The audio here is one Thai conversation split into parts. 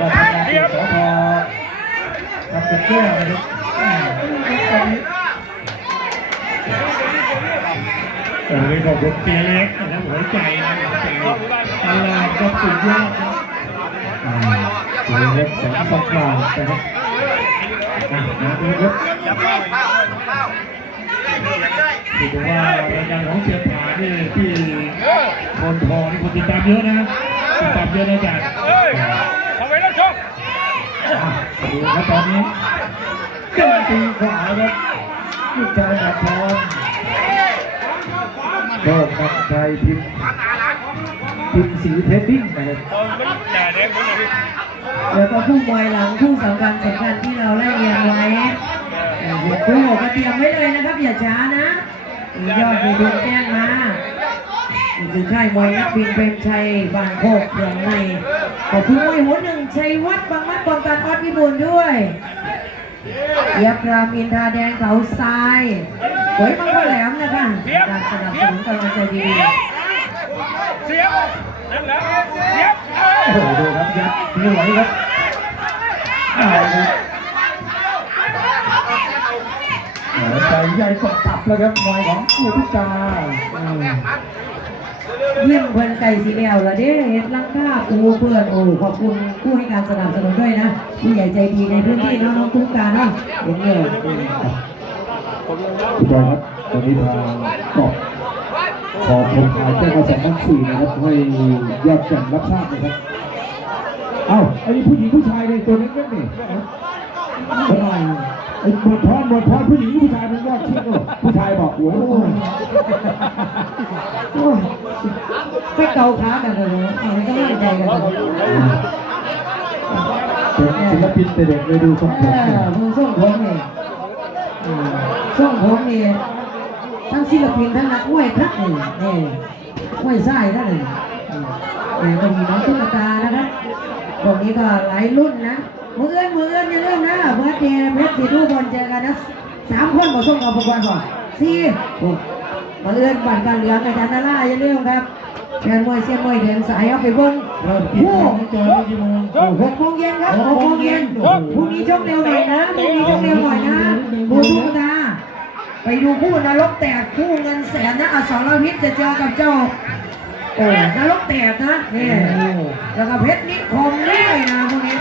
ก็ทำงานอยู่สพทำเป็นแก้วนะครับตอนนี้โอ้ขอบคุณเตียเล็กนะครับหัวใจนะหัวใจตลาดก็สุดยอดนะอ่าเดี๋ยเล็กแสงสองกลางนะครับอะดูครับถือว่ารายการของเชียผานี่ที่คนทองนี่คนติดตามเยอะนะติดตามเยอะนะจารย์ ทำไมต้องชกอะดูครับตอนนี้เดินตีขวาครับลูกชายกับทองโชคกับชัยพิมพ์พิมพ์สีเทดดิ้งนะครับคนมันแดดแดงคนเลยแล้วก็คู่มวยหลังคู่สำคัญสำคัญที่เราไล่เรียงไว้เอ่อหัวคู่ก็เตรียมไว้เลยนะครับอย่าช้านะ ยอดมีดุงแจ้งมา นี่คือค่ายมวยนักบินเปรมชัยบางโคกเมืองในขอบคุณมวยหัวหนึ่งชัยวัฒน์บางมัดบางการออดพิบูลด้วยเยียบรามอินทาแดงเขาทรายหวยมังกรแหลมนะคะการสนับสนุนกำลังใจดีๆเสียบนั่นแหละเสียบโอ้โหดูครับยัดหน่วยครับเอาครับใจใหญ่กว่าตับแล้วครับมวยของผู้พิการอืม เยี่ยมเพื่อนไก่สีแมวละเด้เฮ็ดลังค่าปูเพื่อนโอ้ขอบคุณผู้ให้การสนับสนุนด้วยนะผู้ใหญ่ใจดีในพื้นที่น้องคุ้มการเนาะเห็นเลยอืมพี่บอยครับตอนนี้ทางเกาะขอผมขายแจ้งมาสองพันสี่นะครับให้ยอดแก่นรับทราบนะครับเอ้าไอ้นี่ผู้หญิงผู้ชายในตัวนี้ก็นี่ทำไมไอ้หมดพรหมดพรผู้หญิงผู้ชายเป็นยอดชิงเหรอผู้ชายบอกโอ้โหโอ้ย ไป เกาขากันเลยเอาให้กำลังใจกันเลยศิลปินแต่เด็กเลยดูทรงผมเนี่ยอมึงส่งผมนี่อืมส่งผมนี่ทั้งศิลปินทั้งนักมวยทั้งนี่นี่มวยไส้ทั้งนี่อืมนี่ก็มีน้องตุ๊กตานะครับพวกนี้ก็หลายรุ่นนะมือเอื้อนมือเอื้อนอย่าลืมนะเบิร์ดเดย์เพชรสีรูปบนเจอกันนะสามคนบอกส่งกับประกวดก่อนสี่มือเอื้อนบัตรกันเหลืองอาจารย์นาล่าอย่าลืมครับ แฟนมวยเสียมวยเดินสายเอาไปเบิ้งเริ่มกินของเจอไม่กี่โมงหกโมงเย็นครับหกโมงเย็นพรุ่งนี้ชกเร็วหน่อยนะพรุ่งนี้ชกเร็วหน่อยนะบูทุกตาไปดูคู่นรกแตกคู่เงินแสนนะอสรพิษจะเจอกับเจ้าโอ้นรกแตกนะนี่แล้วก็เพชรนิคมด้วยนะพวกนี้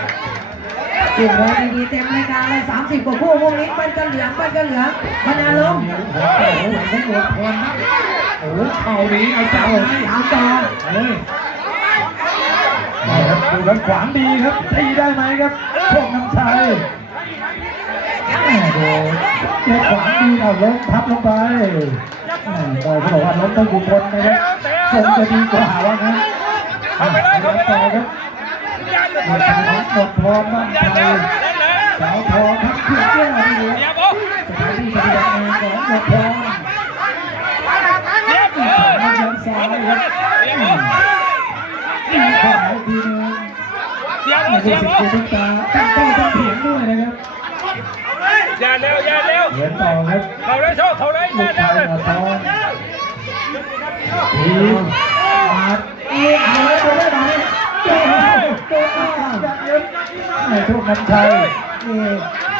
จุดไว้ดีๆเต็มรายการเลยสามสิบกว่าคู่พวกนี้เป็นกระเหลืองเป็นกระเหลืองพนาลมหัวแตกหัวหลังของหมวดพรนะโอ้โหเข่าดีเอาจับเลยเอาต่อเฮ้ยครับดูครับขวางดีครับตีได้ไหมครับโชคน้ำชัยแม่โดนเล็กขวางดีเอาล้มทับลงไปแม่บอยเขาบอกว่าล้มต้องอยู่บนะครับทรงจะดีกว่าว่างั้นอะเดินต่อครับหมดทางหมดพรบ้างไทยสาวทองทับเพื่อนแก้วนี่เสียบสถานที่ปฏิบัติงานของหมดพรเสียบ อีกฝั่งหนึงยังซ้ายครับอีกขวาอีกทีนึง เสียบไม่เสีใช่ยบสิทธิ์คุณตาตั้งโต้ต้องเถียงด้วยนะครับอย่าเร็วอย่าเร็วเถียงต่อครับเขาเลยโชคเขาเลยลูอย่ากเร็ชาวยเลยมาทองทีมาดอีกเอาเลยตัวได้ไหมโจ้โจ้จัดเย็นไอ้โชคน้ำชัยนี่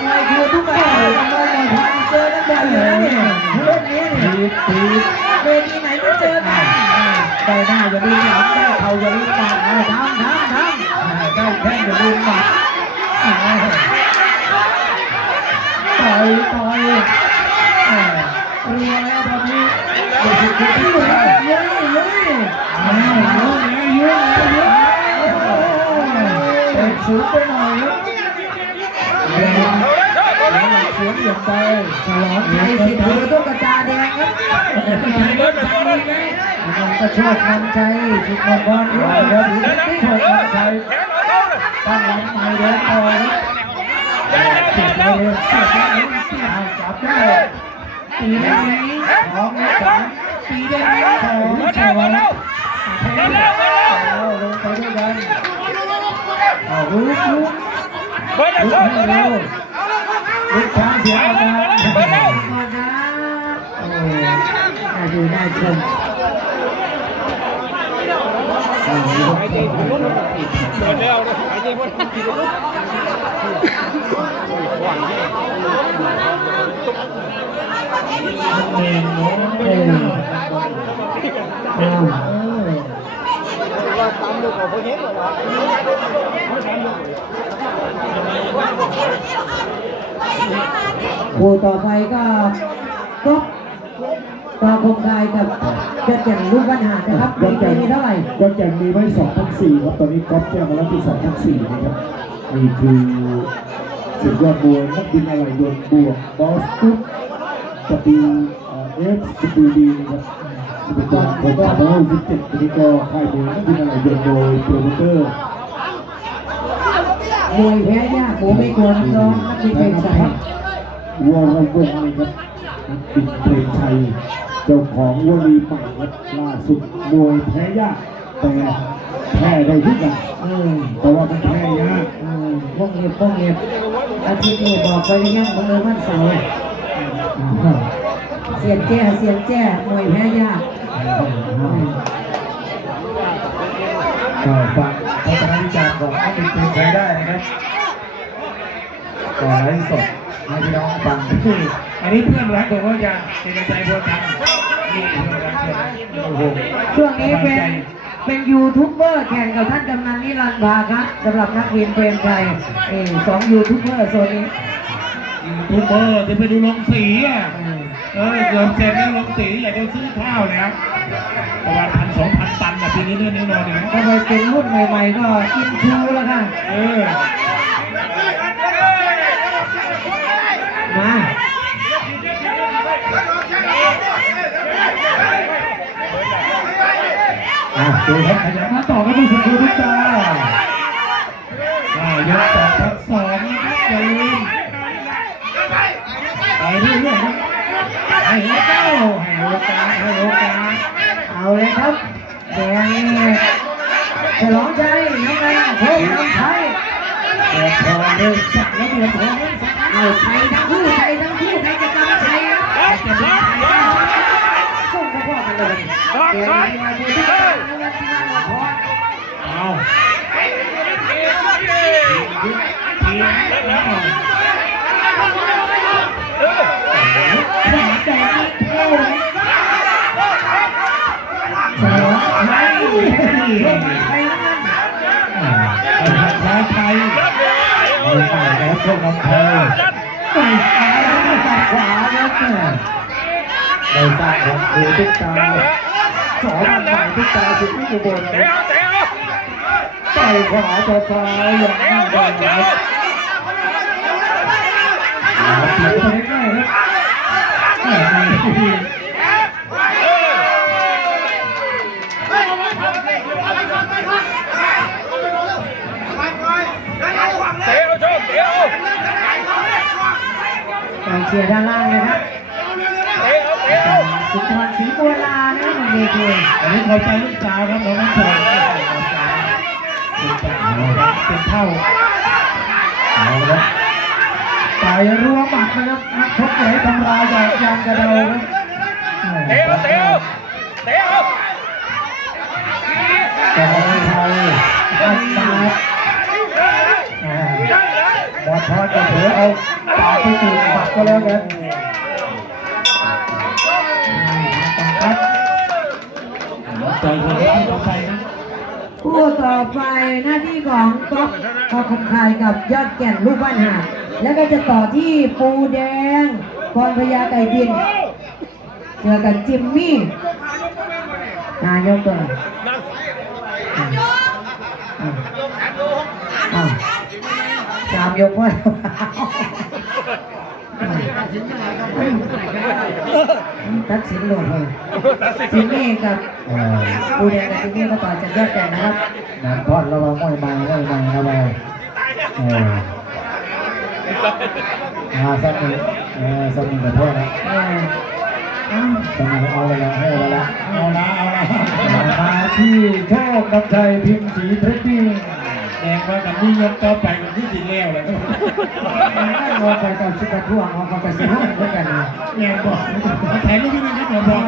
มวยคือทุกคนมวยมวยพันเจอกันแบบนี้นะเนี่ยเรื่องนี้เนี่ยทีทีเวทีไหนก็เจอกันได้หน้าอย่าลืมหลังได้เข่าอย่าลืมหมัดเอาทำทำทำ ได้แข้งอย่าลืมหมัดต่อยต่อยเรือแล้วตอนนี้เด็กสิบคนที่ไหนเย้เย้อ้าวเยอะแล้วเยอะแล้วเยอะเตะสูงไปหน่อยครับเดี๋ยวเขาเลยโชคเขาเลยเสียงเหยียบไปฉลองไทชัยยสิสิททธิ์ธิ์ตุ๊กตาแดงครับมันก็โชคนำชัยชุดมังกรด้วยครับโชคนำชัยแขนเขาเลย ตั้งหลังใหม่เดินต่อครับอย่าเร็วอติย่าดเร็วเลยติดเลยเอาจับได้ตีได้ไหมสองสามตีได้ไหมสองมาสเร็อวงเร็วเร็วเร็วเอาลงไปด้วยกันเอาลุกลุกเร์ดลุกให้เร็เร็ววลุกช้างเสียงออกมาเบิร์ดเร็วมาโอ้น่าดูน่าชม คู่ต่อไปก็ก๊อฟ ปาคมคายกับเจะแจ่งลูกปัญหานะครับมีใครมีเท่าไหร่ก็แจงมีไว้2,004ครับตอนนี้ก๊อฟแจ้งมาแล้วที่2,004นะครับนี่คือสุดยอดมวยนักบินอะไรยนต์บวกบอสกุ๊ปกับปีเอฟสตูดีครับสิบเอ็ดตุลาคม2567วันนี้ก็ค่ายมวยนักบินอะไรยนต์โดยโปรโมเตอร์มวยแพ้ยากหมูไม่กลัวน้องนักบินเป็นสายวรวงศ์นะครับนักบินเพลงชัย เจ้าของวลีใหม่ครับล่าสุดมวยแพ้ยากแต่แพ้ได้ทุกอย่างเออแต่ว่ามันแพ้ยากเออพวกเงียบพวกเงียบอาทิตย์นี้บอกไปเลยยังบังเอิญวันเสาร์เสียงแจ้เสียงแจ้มวยแพ้ยากก็ฟังทัศนวิจารณ์ของนักบินเพลงชัยได้นะครับก่อนไลฟ์สดให้พี่น้องฟัง อันนี้เพื่อนรักบอกว่าจะเป็นใจบัวจันทร์นี่เพื่อนรักเพื่อนรักโอ้โหช่วงนี้เป็นเป็นยูทูบเบอร์แข่งกับท่านกำนันนิรันดร์บาครับสำหรับนักบินเปรมชัยนี่สองยูทูบเบอร์โซนนี้ยูทูบเบอร์จะไปดูลงสีอะเออเออเกือบเสร็จแล้วลงสีอยากจะซื้อข้าวแล้วประมาณพันสองพันตันแบบปีนี้เรื่องนี้นอนเนี่ยก็ไปเป็นรุ่นใหม่ๆก็อินทูแล้วค่ะเออ ดูครับขยันมาต่อกันที่สุดดูทุกตาอ่ายกสอทับสองนะครับอย่าลืมไปเรื่อยๆนะให้เจ้าให้โอกาสให้โอกาสเอาเลยครับแดงนี่ฉลองใจน้องแดงโชคน้ำชัยเปิดทองเริ่มสักแล้วเปิดทองเริ่มสักเอาใชัยทั้งคู่ใชัยทั้งคู่ใครจะกำชัยนะส่งกระเพาะกันเลยเดี๋ยวนี้มาดูที่ เอาไปนะครับพวกน้องเธอไปซ้ายแล้วขวาแล้วแม่ในสร้างของครูทุกตาสอนใหม่ทุกตาสุดที่จุบนเตะเอเตะเอาต่ขวาต่อซ้ายอย่างนี้นะครับอ่าเสียไปง่ายๆครับแหม่ดี เตะเอาโชคเตะเอา การเชียร์ด้านล่างนะครับสุนทรศรีบัวลานะมันเวทีอันนี้ขอใจลูกสาวครับน้องน้ำชมเป็นเท่าเอาละต่อยรัวหมัดนะครับนักชกใหญ่ทำลายจากยางกระเดาครับเตะเอาเตะเอาเตะเอาแต่ของไทยอันมาบอดทอจะเผลอเอาปากไปจูบปา ก็แล้วกันครับใจคนที่ต่อไปนะคู่ต่อไปหน้าที่ของก๊อฟพอคมคายกับยอดแก่นลูกบ้านหาดแล้วก็จะต่อที่ปูแดงพรพญาไก่บิน เจอกันจิมมี่นายกตัวนั่งอ้าวสามยกว่า ตัดสินหลดเลยจิมมี่กับเอ่อปูแดงกับจิมมี่ก็ต่อจากยอดแก่นนะครับน้ำทอดระวังมวยมาไม่มาระวังเออมาสักหนึ่งเออสักหนึ่งขอโทษนะเอออ้าวสักหนึ่งเอาเลยละให้เลยละเอาละเอาละมาที่โชคน้ำใจพิมพ์สีเพชรดิ้ง แดงว่ากับนี่ยกต่อไปกับที่ดีแล้วเลยงอไปกับสุกทั่วงอไปกับสิบห้าเหมือนกันนะแดงบอกถ่ายรูปด้วยนะครับหมอบอก